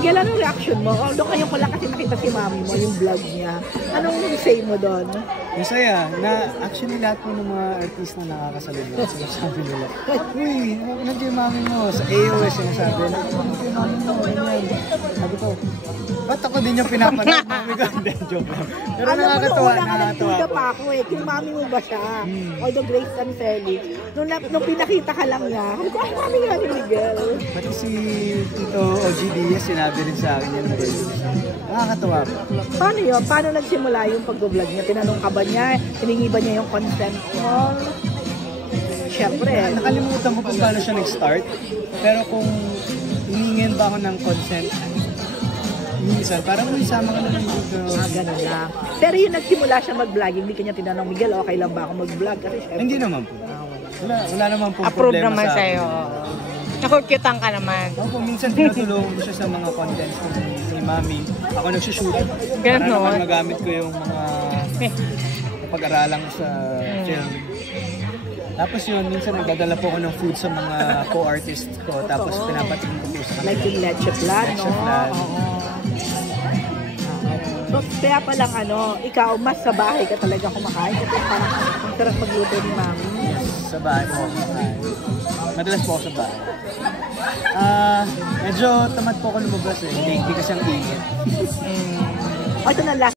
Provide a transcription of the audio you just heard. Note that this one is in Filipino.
Miguel, anong reaction mo? Although ngayon ko lang kasi nakita si mami mo, yung vlog niya. Anong say mo doon? Masaya na actually lahat po ng mga artist na nakakasalubong sinasabi nila, uy, nandiyan yung mami mo sa AOS sinasabi na, yung mami mo, ganyan. Sabi ko, ba't ako din yung pinapanood? Mami ko, hindi, joke lang. Pero nakakatawa, nakakatawa po. Pa ako eh, kung mami mo ba siya? Although Grace and Felix, nung pinakita ka lang niya, sabi ko, ay mami nga ni Miguel. Pati si Tito OG Diaz, sinabi rin sa akin yan. Nakakatawa po. Paano yun? Paano nagsimula yung pag-vlog niya? Tinanong ka ba niya? Hiningi ba niya yung consent mo? Siyempre. Nakalimutan ko kung paano siya nag-start. Pero kung hiningin ba ako ng consent, minsan, parang isama ka naman dito. Ganun lang. Pero yung nagsimula siya mag-vlogging, hindi kanya tinanong, Miguel, okay lang ba ako mag-vlog? Kasi syempre. Hindi naman po. Wala naman po Approve problema naman sa sa'yo. Nakukyutan ka naman. Opo, minsan tinutulungan ko siya sa mga contents ni Mami. Ako nagsushoot. Para naman magamit ko yung mga pag-aralan ko sa film. Tapos yun, minsan nagdadala po ako ng food sa mga co-artists ko. Tapos pinapatingin ko po sa kanila. Like yung leche plan, no? So, kaya palang ikaw, mas sa bahay ka talaga kumakain. Kasi parang ang sarap magluto ni Mami. Sa bahay po ako kumakain. Madalas po ako sa bahay. Medyo tamad po ako lumabas eh. Hindi kasi ang ingit. O, ito na last.